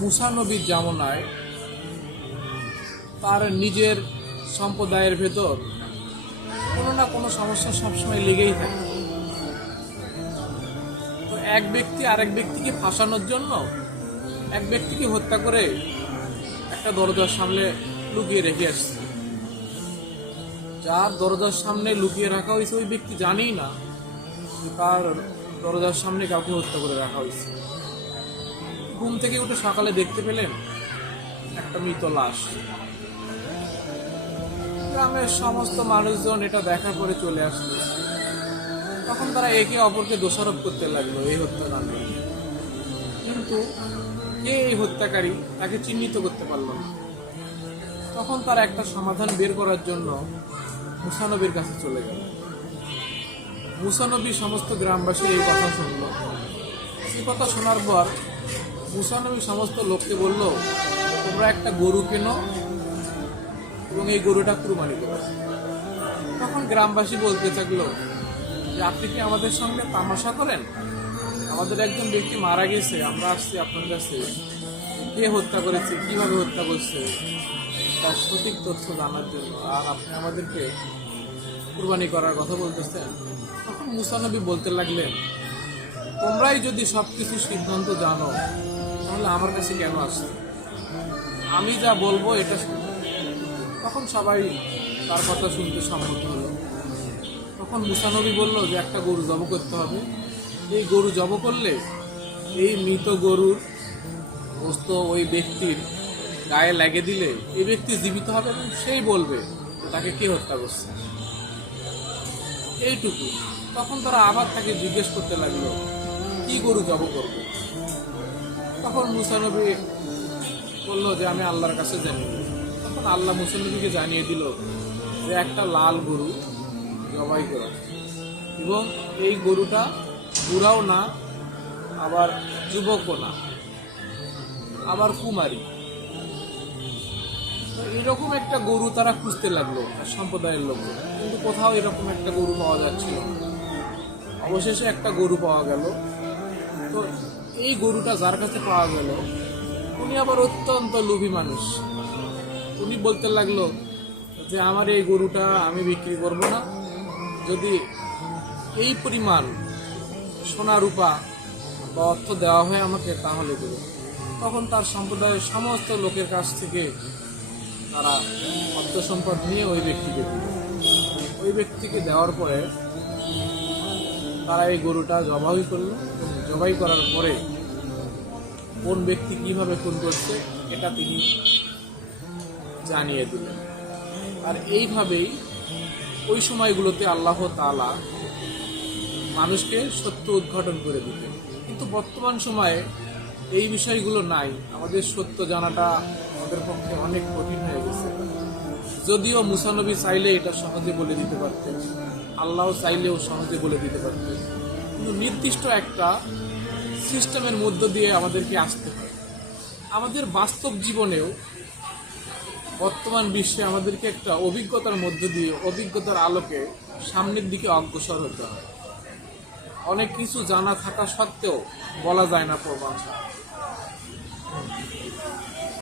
মুসা নবীর জামানায় তার নিজের সম্প্রদায়ের ভেতর কোনো না কোনো সমস্যা সবসময় লেগেই থাকে। তো এক ব্যক্তি আরেক ব্যক্তিকে ফাঁসানোর জন্য এক ব্যক্তিকে হত্যা করে একটা দরজার সামনে লুকিয়ে রেখে আসছে। যার দরজার সামনে লুকিয়ে রাখা হয়েছে ওই ব্যক্তি জানেই না যে তার দরজার সামনে কাউকে হত্যা করে রাখা হয়েছে। ঘুম থেকে উঠে সকালে দেখতে পেলেন একটা মৃত লাশ। গ্রামের সমস্ত মানুষজন এটা দেখার পরে চলে আসলো। তখন তারা একে অপরকে দোষারোপ করতে লাগলো এই হত্যাকাণ্ডে, কিন্তু কে এই হত্যাকারী তাকে চিহ্নিত করতে পারল না। তখন তারা একটা সমাধান বের করার জন্য মুসা নবীর কাছে চলে গেল। মুসা নবী সমস্ত গ্রামবাসীর এই কথা শুনল। এই কথা শোনার পর মুসা নবী সমস্ত লোককে বলল, তোমরা একটা গরু কেনো এবং এই গরুটা কুরবানি করো। তখন গ্রামবাসী বলতে থাকলো যে আপনি কি আমাদের সঙ্গে তামাশা করেন? আমাদের একজন ব্যক্তি মারা গেছে, আমরা আসছি আপনার কাছে কে হত্যা করেছে, কিভাবে হত্যা করছে তার সঠিক তথ্য জানার জন্য, আর আপনি আমাদেরকে কুরবানি করার কথা বলতেছেন। তখন মুসা নবী বলতে লাগলেন, তোমরাই যদি সবকিছু সিদ্ধান্ত জানো তাহলে আমার কাছে কেন আসছে? আমি যা বলবো এটা শুনবো। তখন সবাই তার কথা শুনতে সম্মত হলো। তখন মুসা নবী বলল যে একটা গরু জব করতে হবে। এই গরু জব করলে এই মৃত গরুর গোশত ওই ব্যক্তির গায়ে লাগিয়ে দিলে এই ব্যক্তি জীবিত হবে এবং সেই বলবে যে তাকে কে হত্যা করছে, এইটুকু। তখন তারা আবার তাকে জিজ্ঞেস করতে লাগলো কি গরু জব করবে। তখন মুসা নবী বললো যে আমি আল্লাহর কাছে জানিয়ে দেব। তখন আল্লাহ মুসা নবীকে জানিয়ে দিল যে একটা লাল গরু জবাই করা, এবং এই গরুটা বুড়াও না, আবার যুবকও না, আবার কুমারী। এরকম একটা গরু তারা খুঁজতে লাগলো সম্প্রদায়ের লোক, কিন্তু কোথাও এরকম একটা গরু পাওয়া যাচ্ছিল না। অবশেষে একটা গরু পাওয়া গেল। তো এই গরুটা যার কাছে পাওয়া গেল উনি আবার অত্যন্ত লোভী মানুষ। উনি বলতে লাগলো যে আমার এই গরুটা আমি বিক্রি করব না, যদি এই পরিমাণ সোনা রূপা বা অর্থ দেওয়া হয় আমাকে তাহলে দেব। তখন তার সম্প্রদায়ের সমস্ত লোকের কাছ থেকে তারা অর্থ সম্পদ নিয়ে ওই ব্যক্তিকে দিল। ওই ব্যক্তিকে দেওয়ার পরে তারা এই গরুটা জবাই করল। জবাই করার পরে কোন ব্যক্তি কিভাবে খুন করছে এটা তিনি জানিয়ে দিলেন। আর এইভাবেই ওই সময়গুলোতে আল্লাহ তাআলা মানুষকে সত্য উদ্ঘাটন করে দিতেন। কিন্তু বর্তমান সময়ে এই বিষয়গুলো নাই। আমাদের সত্য জানাটা আমাদের পক্ষে অনেক কঠিন হয়ে গেছে। যদিও মুসা নবী চাইলে এটা সহজে বলে দিতে পারতেন, আল্লাহ চাইলেও সহজে বলে দিতে পারতেন, কিন্তু নির্দিষ্ট একটা সিস্টেমের মধ্য দিয়ে আমাদেরকে আসতে হয়। আমাদের বাস্তব জীবনেও বর্তমান বিশ্বে আমাদেরকে একটা অভিজ্ঞতার মধ্য দিয়ে, অভিজ্ঞতার আলোকে সামনের দিকে অগ্রসর হতে হয়। অনেক কিছু জানা থাকা সত্ত্বেও বলা যায় না প্রমাণ ছাড়া।